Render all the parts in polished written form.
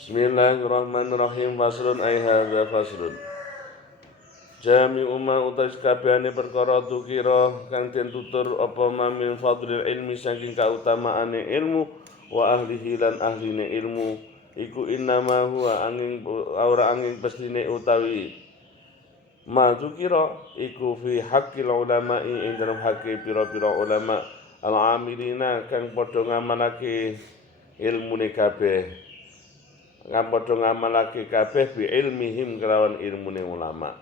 Bismillahirrahmanirrahim. Faslun ay hadza faslun. Jami'u ma utais kabehane perkara tukira kang den tutur apa ma min fadlil ilmi saking kautamaane ilmu wa ahlihi lan ahline ilmu iku innama huwa angin ora angin pestine utawi ma tukira iku fi haqqil ulama'i ing dalam haqqi pira-pira ulama al-amilina kang padha ngamalake ilmune kabeh padha ngamalake kabeh bi ilmihim kelawan ilmune ulama.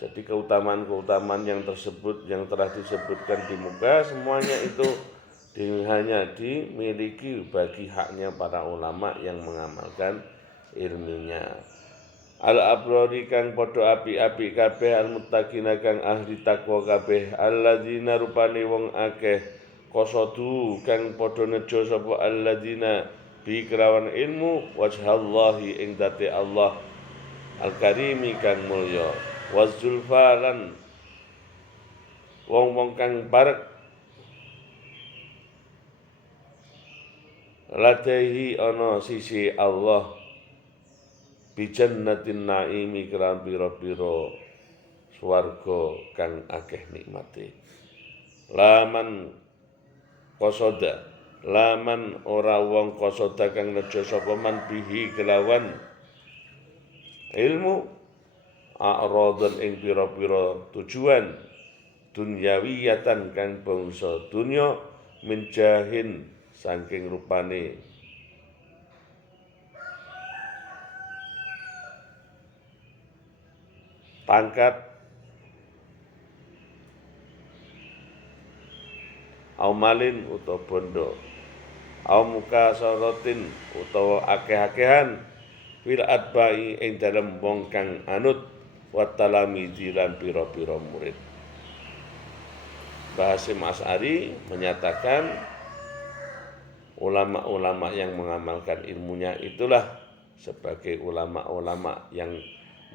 Jadi keutamaan-keutamaan yang tersebut yang telah disebutkan di muka semuanya itu hanya dimiliki bagi haknya para ulama yang mengamalkan ilmunya. Al-abrari kang padha api-api kabeh al-muttaqina kang ahli takwa kabeh alladzina rupane wong akeh qasadu kang padha nejo sapa alladzina bi kelawan ilmu wajhallahi ing date Allah al-karimi kang mulya wazulfalan wong-wong kang parek ladaihi ana sisi Allah bijannatin naimi kelawan pira-pira swarga kang akeh nikmate laman qasada laman ora wong qasada kang nejo sapa man bihi kelawan ilmu a'radan ing pira-pira tujuan dunyawiyatan kang bangsa dunya menjahin saking rupane pangkat au malin utawa bondo au muka sorotin utawa akeh-akehan fil adbai ing dalem wong kang anut wa talamidzi lan pira-pira murid. Hasyim Asy'ari menyatakan ulama-ulama yang mengamalkan ilmunya itulah sebagai ulama-ulama yang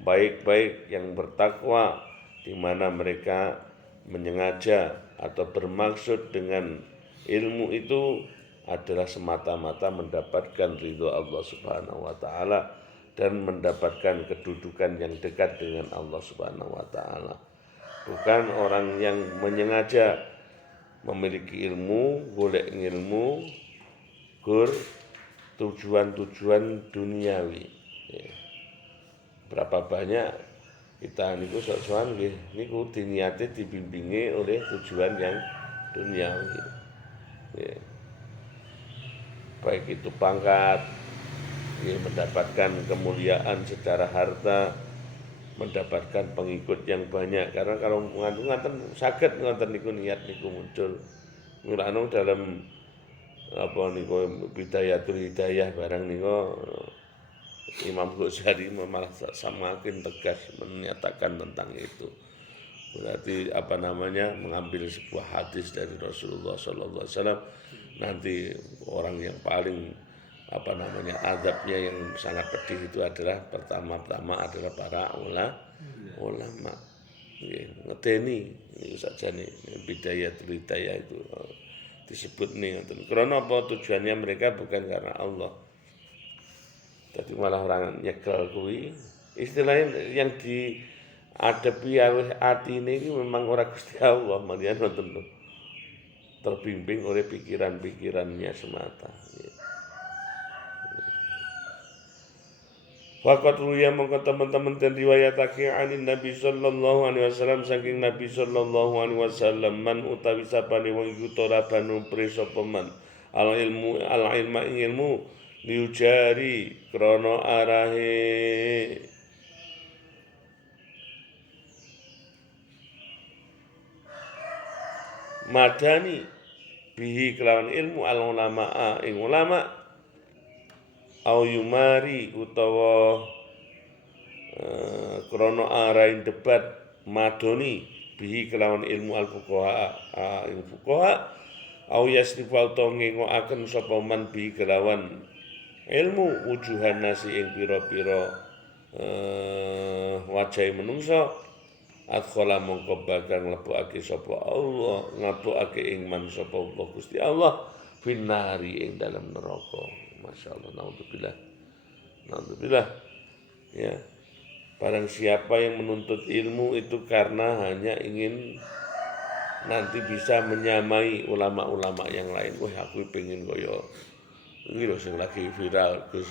baik-baik yang bertakwa di mana mereka menyengaja atau bermaksud dengan ilmu itu adalah semata-mata mendapatkan ridho Allah Subhanahu wa taala dan mendapatkan kedudukan yang dekat dengan Allah Subhanahu wa taala. Bukan orang yang menyengaja memiliki ilmu, golek ilmu gur tujuan-tujuan duniawi. Berapa banyak kita niku sok-sokan nggih niku diniate dibimbingi oleh tujuan yang duniawi. Baik itu pangkat, mendapatkan kemuliaan secara harta, mendapatkan pengikut yang banyak. Karena kalau ngaten saged ngoten niku niat niku muncul. Mulane dalam apa niku bidayatul hidayah barang niku Imam Ghazali malah semakin tegas menyatakan tentang itu. Berarti mengambil sebuah hadis dari Rasulullah sallallahu alaihi wasallam nanti orang yang paling azabnya yang sangat pedih itu adalah pertama-tama adalah para ulama. Ngedeni itu saja nih bidayatul hidayah itu disebut nih. Karena apa tujuannya mereka bukan karena Allah. Jadi malah orang nyekel kuwi istilahnya yang dihadapi oleh hati ini memang orang Gusti Allah malian nonton terbimbing oleh pikiran-pikirannya semata. Waqat ruya mongko teman-teman dan riwayatake anin Nabi sallallahu alaihi wasallam saking Nabi sallallahu alaihi wasallam man utawi sapane wong iku torabanu presapa man al ilma ilmu liujari krono arahe madani bihi kelawan ilmu al ulama ing ulama au yumari utawa krono arain debat madoni bihi kelawan ilmu al fuqaha ing fuqaha au yasrifa utawa ngengokaken sapa man bihi kelawan ilmu wujuhan nasi ing pira-pira wajahe menungsa adkhala mongko bakal mlebokake sapa Allah ngabokake ing man sapa Allah Gusti Allah finnari ing dalam neraka. Masyaallah, naudzubillah. Alhamdulillah. Ya, barang siapa yang menuntut ilmu itu karena hanya ingin nanti bisa menyamai ulama-ulama yang lain. Wah, aku pengen koyo ini loh yang lagi viral Gus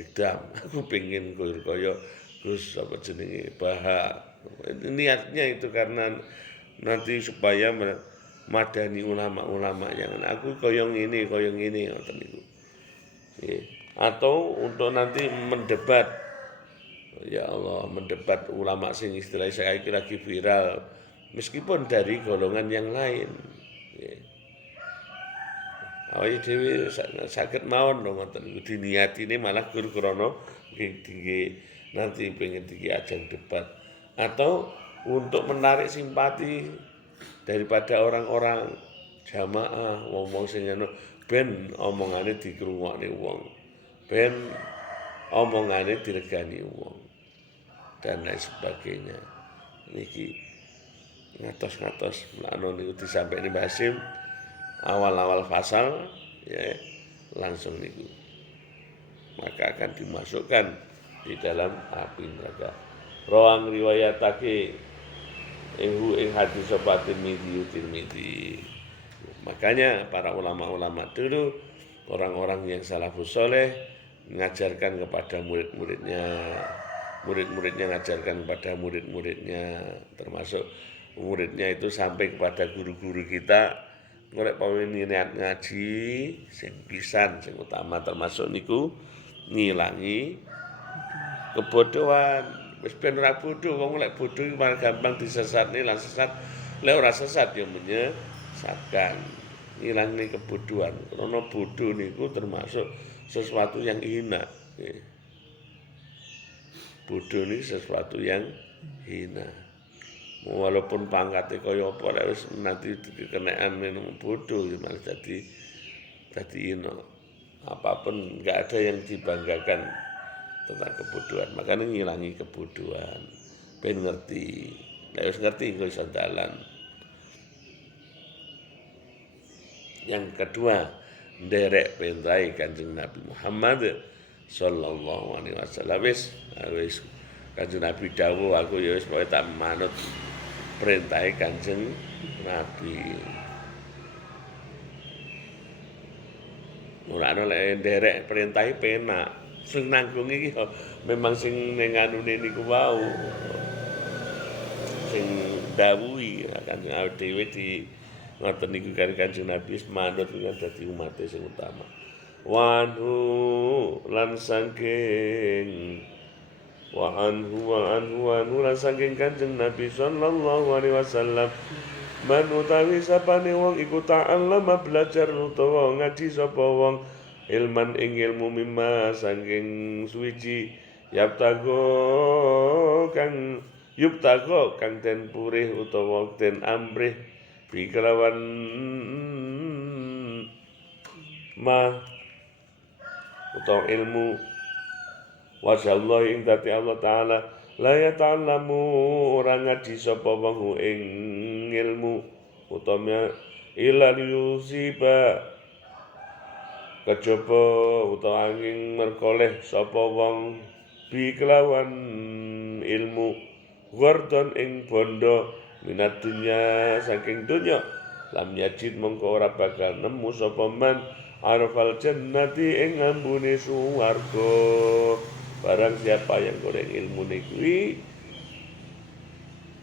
Idam. Aku pengen koyo Gus apa jenenge Baha. Niatnya itu karena nanti supaya madani ulama-ulama yang aku koyo ngene ngoten niku. Atau untuk nanti mendebat, ya Allah, mendebat ulama sing istilahnya saya kira lagi viral meskipun dari golongan yang lain. Awake dhewe saged mawon lho ngoten niku diniatine malah gur krana nanti pengen ajang debat atau untuk menarik simpati daripada orang-orang jamaah wong-wong sing ngono ben omongane dikrungokne wong, ben omongane diregani wong dan lain sebagainya. Niki ngatos-ngatos mlano niku disampaikan Mbah Hasyim awal-awal fasal ya langsung niku maka akan dimasukkan di dalam api neraka. Rawang riwayatake ing hadis sapa Tirmidzi. Makanya para ulama-ulama dulu, orang-orang yang salafus soleh mengajarkan kepada murid-muridnya, murid-muridnya mengajarkan kepada murid-muridnya, termasuk muridnya itu sampai kepada guru-guru kita. Golek niat ngaji sing pisan sing utama termasuk niku ngilangi kebodohan. Wis ben ora bodho, wong lek bodho iki malah gampang disesatne lan sesat. Lek ora sesat ya menyesatkan. Ngilangi kebodohan. Karena bodoh niku termasuk sesuatu yang hina. Bodoh ini sesuatu yang hina. Walaupun pangkatnya kaya apa wis nanti dikenaan minum bodoh ya malah jadi hina. Apapun enggak ada yang dibanggakan tentang kebodohan. Makanya ngilangi kebodohan. Ben ngerti. Nek wis ngerti engko iso dalan. Yang kedua, nderek perintahe Kanjeng Nabi Muhammad sallallahu alaihi wasallam. Wis Kanjeng Nabi dawuh aku ya wis pokoke tak manut perintahe Kanjeng Nabi. Ora ana lek nderek perintahe penak. Sing nanggung iki memang sing ning anune niku wau. Sing dawuhi Kanjeng awake dhewe di ngoten niku karo Kanjeng Nabi manut lan dadi umate sing utama. Wanhu lan saking wa anhu lan saking Kanjeng Nabi sallallahu alaihi wasallam man utawi sapane wong iku ta'allama belajar utawa ngaji sapa wong ilman ing ilmu mimma saking suwiji yuptago kang den purih utawa den amrih bikelawan ma utawa ilmu wasallahu ing dati Allah taala la yata'allamu ora ngaji sapa wong ing ilmu utawa ila yusiba kejaba utawa angin merkoleh sapa wong bi kelawan ilmu gordon ing bondo minat dunya saking dunya lam yajid mongko ora bakal nemu sapa man arfal jannati ing ambune swarga. Barang siapa yang golek ilmu kuwi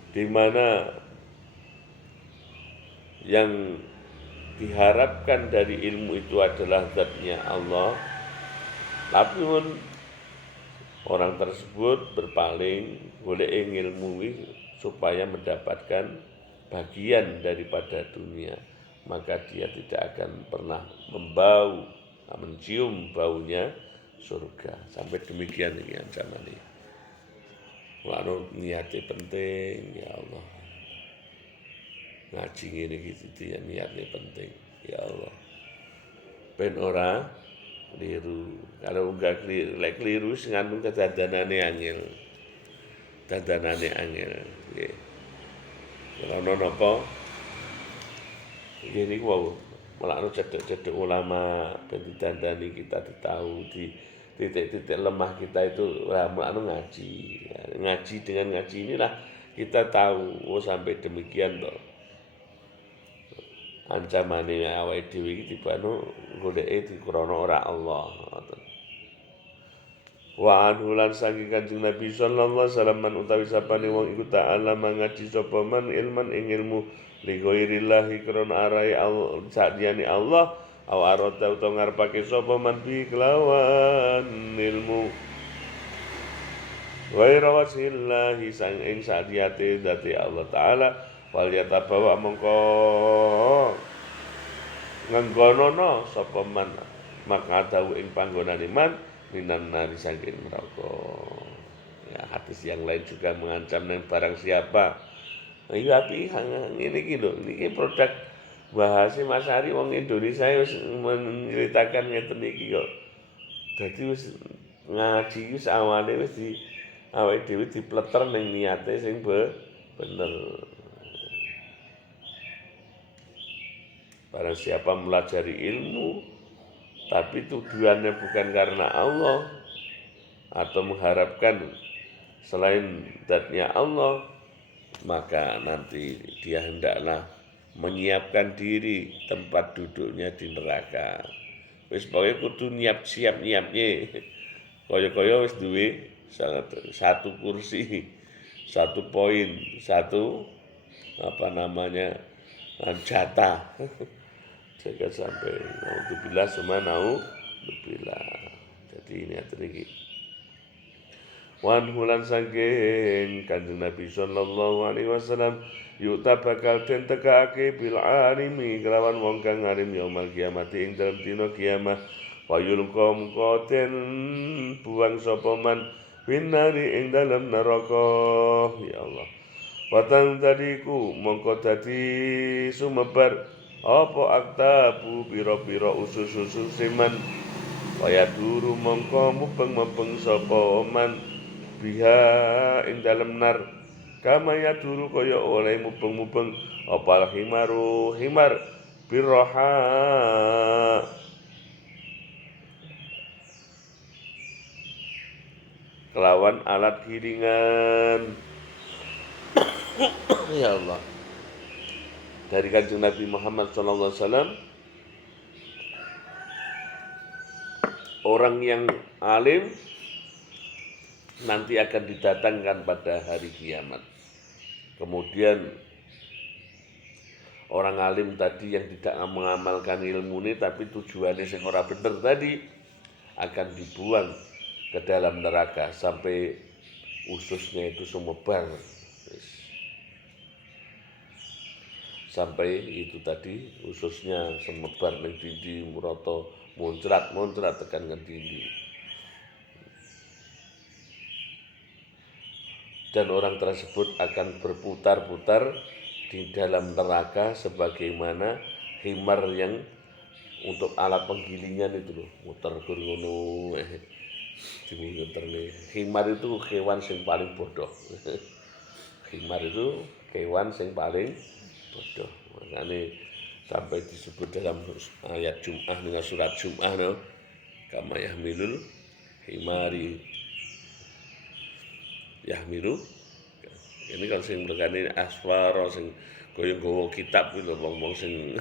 di mana yang diharapkan dari ilmu itu adalah zatnya Allah, tapi orang tersebut berpaling golek ilmu supaya mendapatkan bagian daripada dunia, maka dia tidak akan pernah mencium baunya surga. Sampai demikian ini ancamannya. Walau niatnya penting, ya Allah. Ngaji ini gitu ya niatnya penting, ya Allah. Ben ora keliru. Kalau enggak keliru ngandung kedadanane angel. Dadanane angel. Nggih. Kalau napa? Nggih niku wau. Malah cedek-cedek ulama ben didandani kita tahu titik-titik lemah kita itu ngaji. Ya, ngaji dengan ngaji inilah kita tahu sampai demikian toh. Ancamane awake dhewe iki dibanu goleke krana ora Allah. Wa anhu lan saking Kanjeng Nabi sallallahu alaihi wasallam man utawi sapane wong iku ta'ala ngaji sapa man ilman ing ilmu li ghairillahi krana arai Allah sakjane Allah aw arada utawa ngarepake sapa man bi kelawan ilmu ghaira wasillahi sang ing sakjate dadi Allah taala wal yatabawa mongko nganggonono sapa man maka dawu ing panggonane man minan nari saking neraka. Ya, hadis yang lain juga mengancam nang barang siapa. Nah, iki api ngene iki lho, niki produk bahasa Mas Ari wong Indonesia wis menceritakan ngeten iki kok. Dadi wis ngaji wis awale wis di awake dhewe dipleter ning niate sing bener. Barang siapa melajari ilmu tapi tujuannya bukan karena Allah atau mengharapkan selain zatnya Allah, maka nanti dia hendaklah menyiapkan diri tempat duduknya di neraka. Wis pokoke kudu siap-niapnya. Kaya-kaya wis duwe satu kursi, satu poin, satu jatah. Jaga sampai naudzubillah sama naudzubillah. Jadi ini iki. Wan hulan saking Kanjeng Nabi sallallahu alaihi wasallam yuta bakal den tekake bil alimi kelawan wong kang alim yaumul kiamat ing dalem dina kiamat wa yulqam qaten buang sapa man winari ing dalem neraka ya Allah. Watang tadiku mongko dadi sumebar apa aktabu pira-pira usus-usus siman kaya duru mongko mupeng-mupeng sapa man biha ing dalem nar kama ya duru kaya oleh mupeng-mupeng apa himar birroha kelawan alat giringan. Ya Allah. Dari Kanjeng Nabi Muhammad SAW, orang yang alim nanti akan didatangkan pada hari kiamat. Kemudian orang alim tadi yang tidak mengamalkan ilmu ini tapi tujuannya sing ora bener tadi akan dibuang ke dalam neraka sampai ususnya itu sumebar. Sampai itu tadi ususnya semebar ning dindi murata muncrat tekan ke dindi. Dan orang tersebut akan berputar-putar di dalam neraka sebagaimana himar yang untuk alat penggilingan itu loh, muter ngono. Himar itu kewan sing paling bodoh. Himar itu kewan sing paling bodoh. Makanya sampai disebut dalam ayat Jum'ah dengan surat Jum'ah no, kama yahmilul himari yahmilu. Ini kan sing mergane aswara sing kaya nggawa kitab kuwi lho wong-wong sing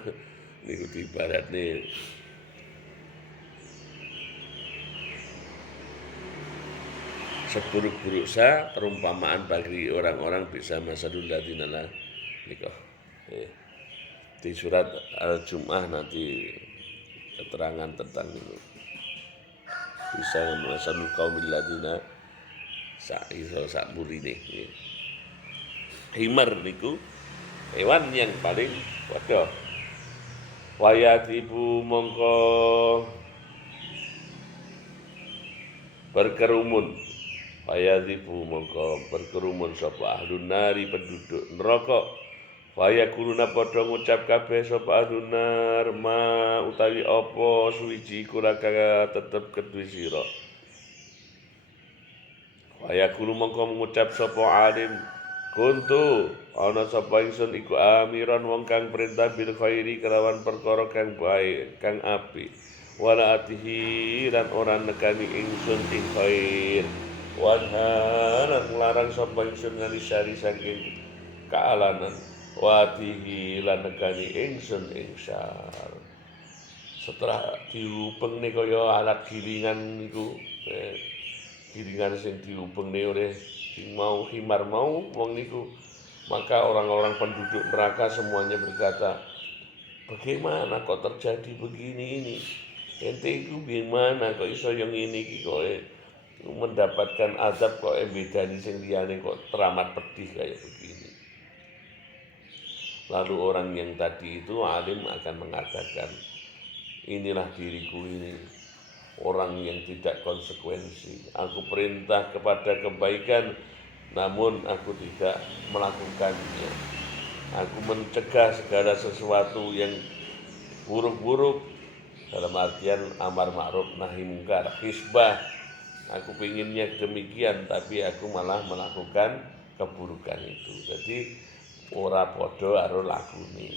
niku ibaratne seburuk-buruk perumpamaan bagi orang-orang bisa masadul ladina nikah. Di surat Al-Jum'ah nanti keterangan tentang itu. Bisa masadul qaumil ladina sak burine. Himar niku hewan yang paling bodoh. Wayatibu mongko berkerumun. Wayatibu mongko berkerumun sapa ahlun nari penduduk neraka. Wayakuluna padha ngucap kabeh sapa ahlun nar ma utawi apa suwiji kula tetep kedue sira. Wayakulu mongko ngucap sapa alim kuntu ana sapa ingsun iku amiran wong kang perintah bil khairi kelawan perkara kang baik kang apik wala atihi lan ora nekani ingsun ing khair wanha lan nglarang sapa ingsun ngani syari saking kaalanan watihi lan nekani ingsun ing syar. Setelah diubeng nih kaya alat gilingan niku gilingan sing diubeng nih oleh sing mau himar mau wong niku, maka orang-orang penduduk neraka semuanya berkata, bagaimana kok terjadi begini ini? Ente iku gimana kok iso yang ini iki kok mendapatkan azab kok bedani sing liyane kok teramat pedih kayak begini. Lalu orang yang tadi itu alim akan mengatakan, inilah diriku ini, orang yang tidak konsekuensi. Aku perintah kepada kebaikan, namun aku tidak melakukannya. Aku mencegah segala sesuatu yang buruk-buruk, dalam artian amar ma'ruf nahi mungkar, hisbah. Aku pinginnya demikian, tapi aku malah melakukan keburukan itu. Jadi ora podo karo lakune,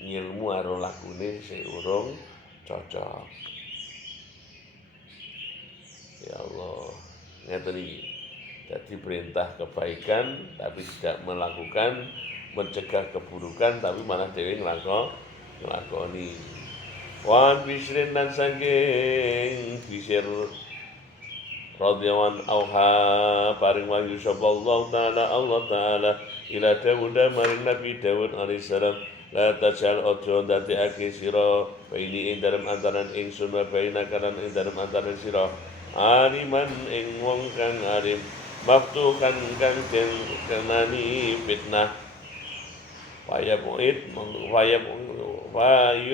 ngilmu karo lakune sing urung cocok. Ya Allah, ngeten iki. Jadi perintah kebaikan tapi tidak melakukan, mencegah keburukan tapi malah dhewe nglakoni. Wan bisrin dan saking bisir radhiyallahu auha paring wahyu sapa Allah taala ila Dawud maring Nabi Dawud alaihissalam, la tajal ojo ndadekake sira baini ing dalem antaran ingsun wa baina kanan ing dalem antaran sira aliman ing wong kang alim maftuhan kang den kenani fitnah waya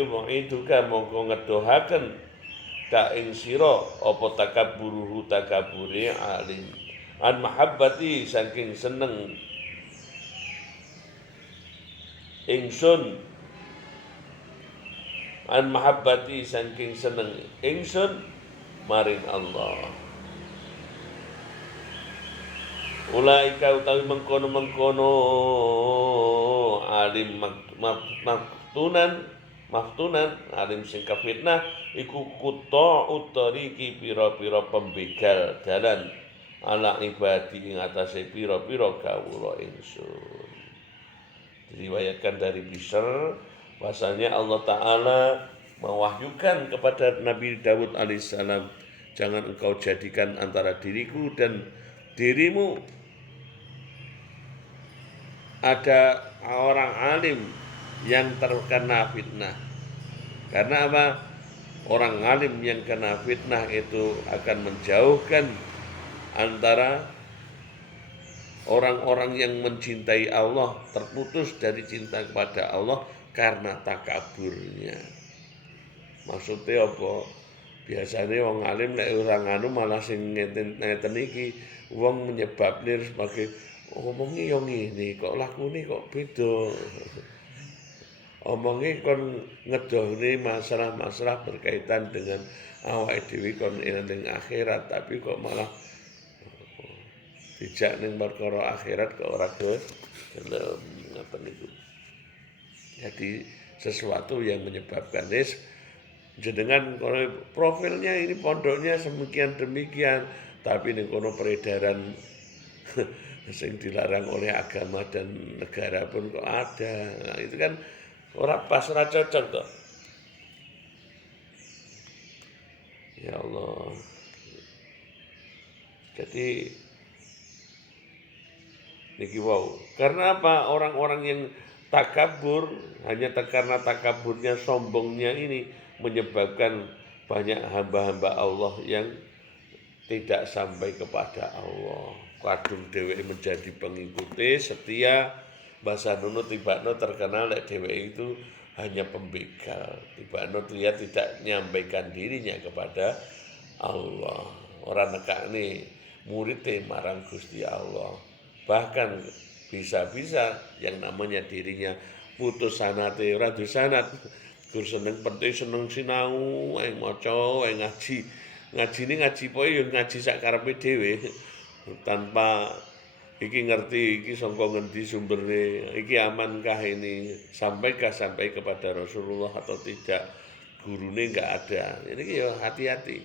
mu'iduka mongko ngedohaken ka ing sira apa takabburuhu takabure alim an mahabbati saking seneng ingsun an mahabbati saking seneng ingsun maring Allah. Ulaika utawi mengkono-mengkono alim maftunan alim sing kafitnah iku kuta utariki pira-pira pembegal dalan ala ibadi ing atase pira-pira kawula ingsun. Diriwayatkan dari Bishr bahasanya Allah Ta'ala mewahyukan kepada Nabi Dawud alaihissalam, jangan engkau jadikan antara diriku dan dirimu ada orang alim yang terkena fitnah. Karena apa? Orang alim yang kena fitnah itu akan menjauhkan antara orang-orang yang mencintai Allah, terputus dari cinta kepada Allah karena takaburnya. Maksudnya apa? Biasanya wong alim nek orang anu malah sing ngeten iki wong menyebabne sebagai omongi yo ngene kok lakune kok beda. Omongi kon ngedohne masalah-masalah berkaitan dengan awake dhewe kon ing akhirat, tapi kok malah dijak ning perkara akhirat kok ora ngoten niku. Jadi sesuatu yang menyebabkan jenengan profilnya ini pondoknya semikian demikian, tapi ning kono peredaran sing dilarang oleh agama dan negara pun kok ada. Nah, itu kan ora pas, ora cocok toh. Ya Allah. Jadi niki wow. Karena apa? Orang-orang yang takabur hanya karena takaburnya, sombongnya ini menyebabkan banyak hamba-hamba Allah yang tidak sampai kepada Allah. Kadung dheweke menjadi pengikuti setia, bahasa nunut tibakno terkenal lek dheweke itu hanya pembegal. Tibakno dia tidak menyampaikan dirinya kepada Allah. Orang nekane murid marang Gusti Allah. Bahkan bisa-bisa yang namanya dirinya putus sanate ora duwe sanat. Gur seneng penting seneng sinau, ae maca, ae ngaji. Ngajine ngaji poe ya ngaji sak karepe dhewe. Tanpa iki ngerti iki sangka ngendi sumberne, iki amankah ini sampai kepada Rasulullah atau tidak. gurune enggak ada. Ini ya hati-hati.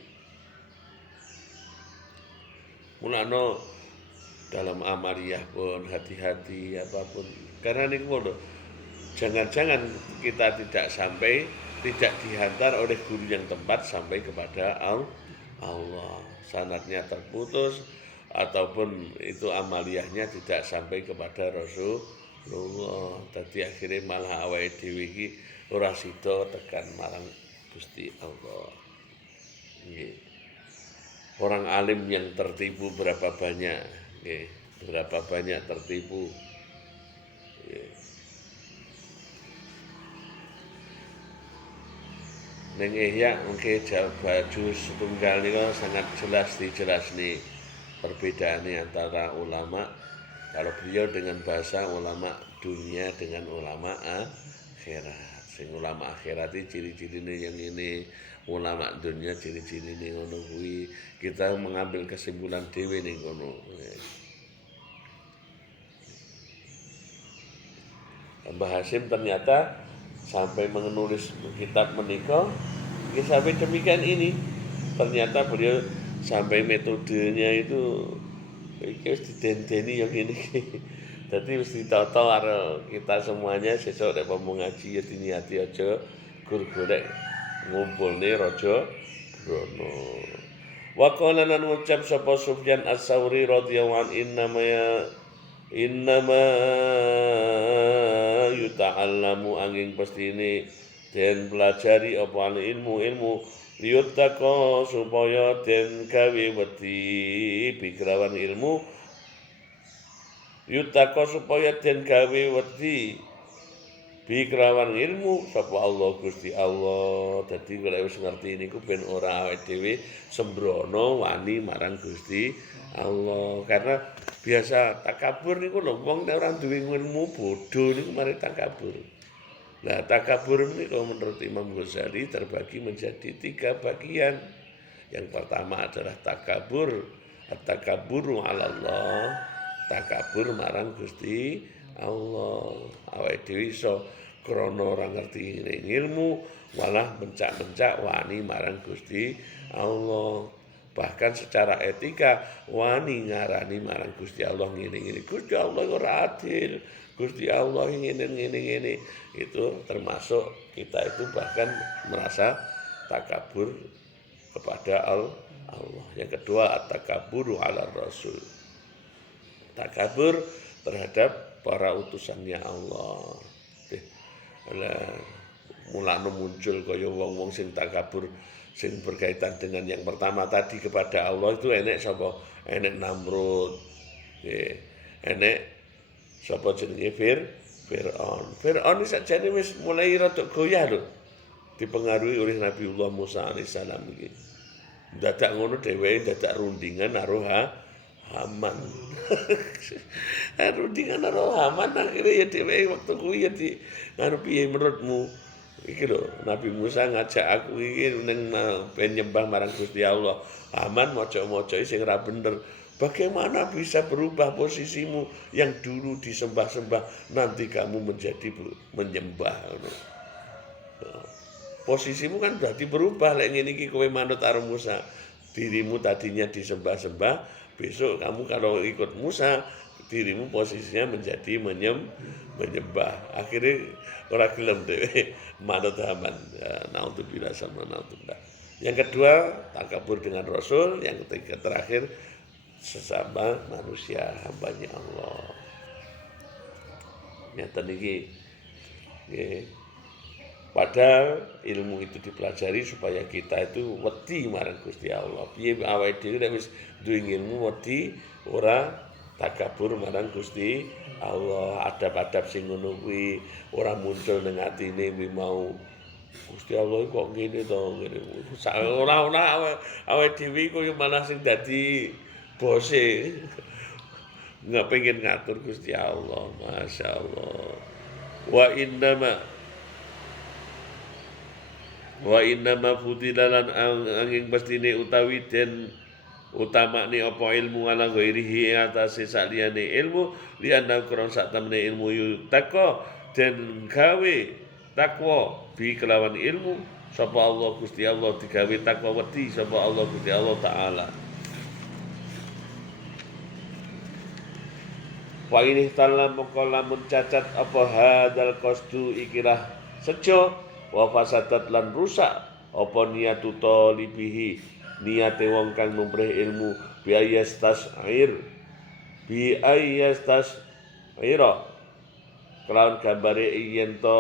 Mulane dalam amaliyah pun hati-hati apapun. Karena ini jangan-jangan kita tidak dihantar oleh guru yang tepat sampai kepada Allah. Sanadnya terputus ataupun itu amaliyahnya tidak sampai kepada Rasulullah. Tadi akhirnya malah awake dhewe iki ora sida tekan marang Gusti Allah. Orang alim yang tertipu berapa banyak, berapa banyak tertipu. Neng Ihya mungkin baju setunggal ini sangat jelas nih perbedaannya antara ulama. Kalau beliau dengan bahasa ulama dunia dengan ulama akhirat. Sing ulama akhirat ini ciri-cirine yang ini, ulama dunia ciri-cirine ngono kuwi. Kita mengambil kesimpulan dhewe ning ngono. Mbah Hasyim ternyata sampai menulis kitab menika sampai demikian ini. Ternyata beliau sampai metodenya itu wis didendeni yang ini. Jadi wis ditata karo kita semuanya sesuk nek mau ngaji ya diniati aja gur golek ngumpulne Raja Brana. Wa qala lan ucap sapa Sufyan Ats-Tsauri radhiyallahu anhu innama yuta'allamu angin pastine den pelajari apa ilmu liyuttaqo supaya den gawe wedi pikiran ilmu yutako supaya den gawe wedi pikiran ilmu sapa Allah Gusti Allah. Dadi kalau wis ngerti niku ben ora awake dhewe sembrono wani marang Gusti Allah. Karena biasa takabur niku lho wong nek ora duwe ilmu bodho niku mari takabur. Nah, takabur niku menurut Imam Ghazali terbagi menjadi 3 bagian. Yang pertama adalah takabur, at-takaburu 'ala Allah. Takabur marang Gusti Allah. Awake dhewe iso krana ora ngerti ilmu malah mencak-mencak wani marang Gusti Allah. Bahkan secara etika wani ngarani marang Gusti Allah ngene-ngene. Gusti Allah ora adil. Gusti Allah ngene. Itu termasuk kita itu bahkan merasa takabur kepada Allah. Yang kedua at-takaburu 'ala Rasul. Takabur terhadap para utusannya Allah. Mulane muncul kaya wong-wong sing takabur sing berkaitan dengan yang pertama tadi kepada Allah itu enek sapa? Enek Namrud. Enek sapa jenenge Fir'aun. Fir'aun iki sakjane wis mulai rada goyah lho. Dipengaruhi oleh Nabiullah Musa alaihissalam iki. Dadak ngono dheweke dadak rundingan karo Haman. Rundingan karo Haman akhirnya ya dheweke waktu kuwi ya di karo piye menurutmu? Iki lho Nabi Musa ngajak aku iki ning ben nyembah marang Gusti Allah. Haman maca-maca sing ora bener. Bagaimana bisa berubah posisimu yang dulu disembah-sembah nanti kamu menjadi menyembah? Posisimu kan berarti berubah lek ngene iki kowe manut karo Musa. Dirimu tadinya disembah-sembah, besok kamu kalau ikut Musa, dirimu posisinya menjadi menyembah. Akhirnya ora gelem dhewe manut Haman. Naudzubillah sama naudzubillah. Yang kedua, takabur dengan Rasul. Yang ketiga terakhir sesama manusia hambanya Allah. Nyata niki nggih. Padahal ilmu itu dipelajari supaya kita itu wedi marang Gusti Allah. Piye awake dhewe nek wis duwe ilmu wedi ora takabur marang Gusti Allah. Adab-adab sing ngono kuwi ora muncul ning atine kuwi mau Gusti Allah kok ngene to ngene. Ora awake dhewe kok malah sing dadi bose. Nggak pengen ngatur Gusti Allah. Masya Allah. Wa innama fudilalan angin pastine utawi den utamane apa ilmu ala ghairihi atase saliyane ilmu liana kurang sak temene ilmu yutaka den gawe takwa bi kelawan ilmu sapa Allah Gusti Allah, digawe takwa wedi sapa Allah Gusti Allah taala. Wa ini tala moko lamun cacat apa hadal qasdu ikilah sejo wa fasadat lan rusak apa niatu talibihi niate wong kang numprih ilmu bi ayastas ira kelawan gambare yen to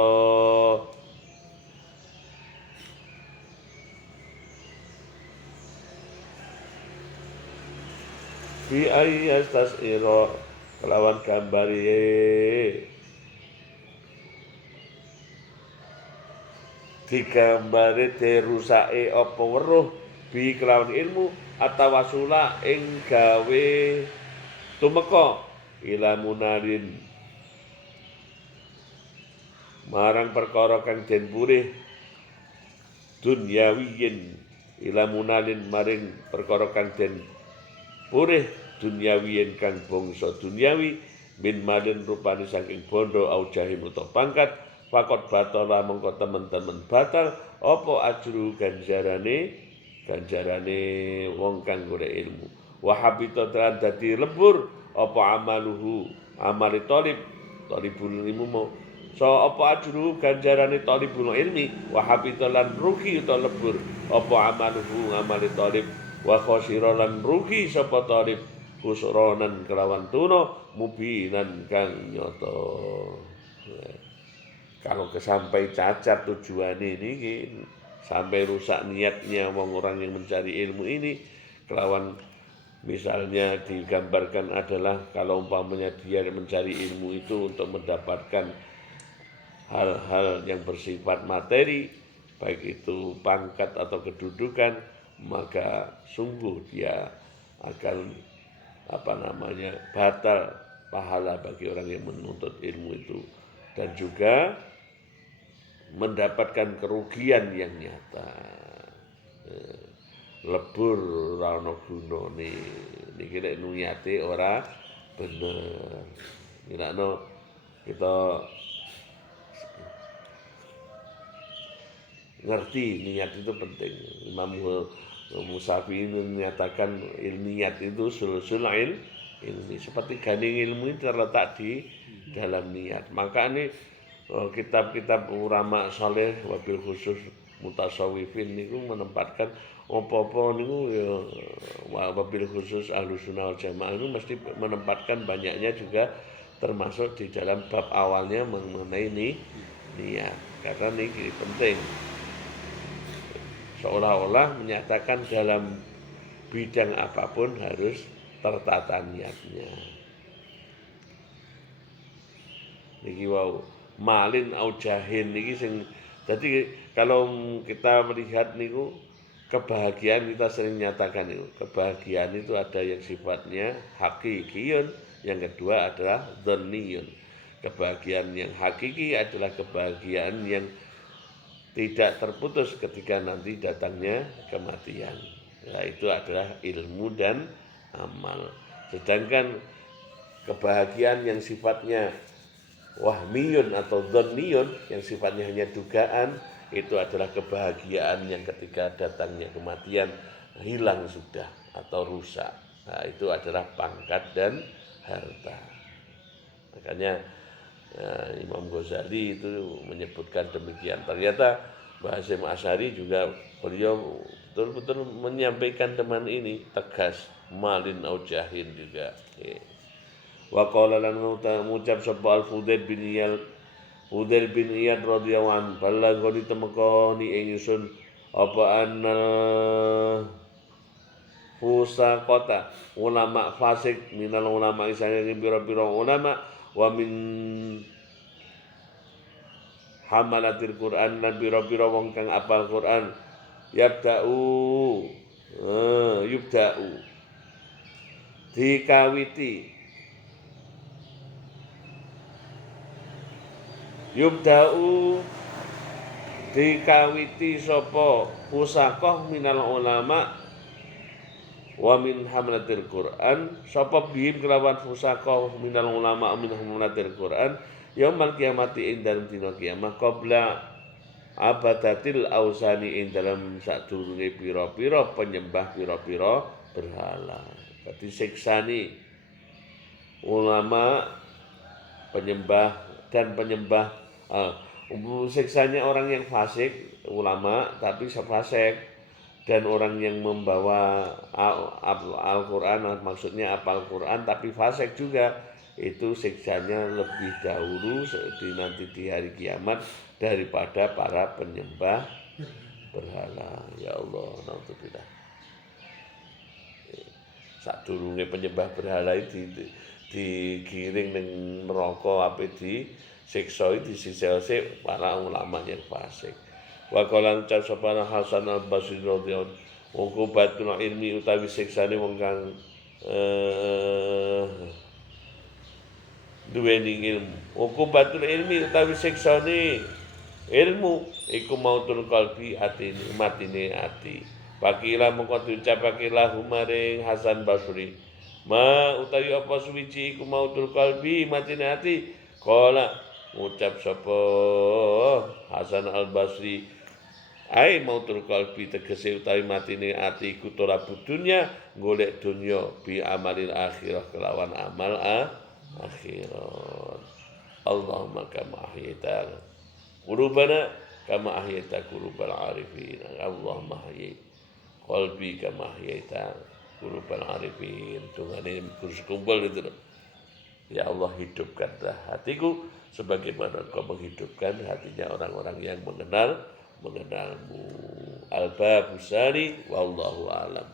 bi ayastas ira kelawan gambare digambare derusake apa weruh bi kelawan ilmu atawasula ing gawe tumeka ila munarin marang perkara kang den purih dunyawiyin ila munalin maring perkara kang den purih dunyawiyin kang bangsa dunyawi min malin rupane saking bondo au jahim utawa pangkat fakot batala mengko temen-temen batal apa ajru ganjarane wong kang golek ilmu wa habita lan dadi lebur apa amaluhu amali talibul ilmu so apa ajru ganjarane talibul ilmi wa habita lan rugi utawa lebur apa amaluhu amali talib wa khosira lan rugi sapa talib khusranan kelawan tuna mubinan kang nyata. Kalau kesampai cacat tujuane niki sampai rusak niatnya orang yang mencari ilmu ini kelawan misalnya digambarkan adalah kalau umpamanya dia mencari ilmu itu untuk mendapatkan hal-hal yang bersifat materi baik itu pangkat atau kedudukan maka sungguh dia akan batal pahala bagi orang yang menuntut ilmu itu dan juga mendapatkan kerugian yang nyata. Lebur ora ana gunane niki nek niate ora bener. Ngirakno kita ngerti niat itu penting. Imam Musyafi'i menyatakan niat itu sulsul ilmi seperti gandeng ilmu itu terletak di dalam niat. Maka ini kitab-kitab ulama saleh wabil khusus mutasawwifin niku menempatkan apa-apa niku ya wabil khusus Ahlussunnah wal Jamaah itu mesti menempatkan banyaknya juga termasuk di dalam bab awalnya mengenai niat karena ini penting. Seolah-olah menyatakan dalam bidang apapun harus tertata niatnya. Niki wau malin au jahin niki sing jadi kalau kita melihat niku kebahagiaan kita sering nyatakan itu kebahagiaan itu ada yang sifatnya hakikiyun, yang kedua adalah dzanniyun. Kebahagiaan yang hakiki adalah kebahagiaan yang tidak terputus ketika nanti datangnya kematian. Nah, itu adalah ilmu dan amal. Sedangkan kebahagiaan yang sifatnya wahmiyun atau dzanniyun, yang sifatnya hanya dugaan, itu adalah kebahagiaan yang ketika datangnya kematian hilang sudah atau rusak. Nah, itu adalah pangkat dan harta. Makanya Imam Ghazali itu menyebutkan demikian. Ternyata Mbah Hasyim Asy'ari juga beliau betul-betul menyampaikan teman ini tegas malin au jahin juga. Wa qala lan ngucap sapa Al-Fudail bin Iyad radhiyallahu anhu balagoni temekoni ingsun apa anna fusaqata ulama fasik minal ulama isane pira-pira ulama wa min hamalatil Quran lan pira-pira wong kang apal Quran yubda'u dikawiti sapa pusaqah minal ulama wa min hamlatil Quran sapa bihim kelawan fusaqah minal ulama min hamlatil Quran yaumal kiamati ing dalem dina kiamah qabla abadatil ausani ing dalam sadurunge pira-pira penyembah pira-pira berhala. Dadi siksani ulama penyembah dan penyembah siksanya orang yang fasik ulama tapi fasik, dan orang yang membawa Al-Quran, maksudnya apal Quran tapi fasik juga, itu siksanya lebih dahulu nanti di hari kiamat daripada para penyembah berhala. Ya Allah, naudzubillah. Sadurunge penyembah berhala itu digiring ning neraka ape disiksa disiksa para ulama yang fasik. Wa qala ucap sapa Hasan Al-Basri radhiyallahu anhu, uqubatul ilmi utawi siksane wong kang duweni ilmu. Uqubatul ilmi utawi siksane ilmu iku mautul qalbi matine ati. Pakila mengko diucapakilah humaring Hasan Basri, ma utawi apa suwiji iku mautul qalbi matine ati. Qala ngucap sapa Hasan Al-Basri, ai mautul qalbi tegese utawi matine ati iku tolabud dunya, golek dunya bi amalil akhirah kelawan amal akhirat. Allahumma kama ahyita qulubana kama ahyita qulubal arifin. Allahumma ahyi qalbi kama ahyita qulubal arifin. Tungane kumpul itu. Ya Allah, hidupkanlah hatiku sebagaimana Engkau menghidupkan hatinya orang-orang yang mengenalmu. Al-Babusani wallahu alam.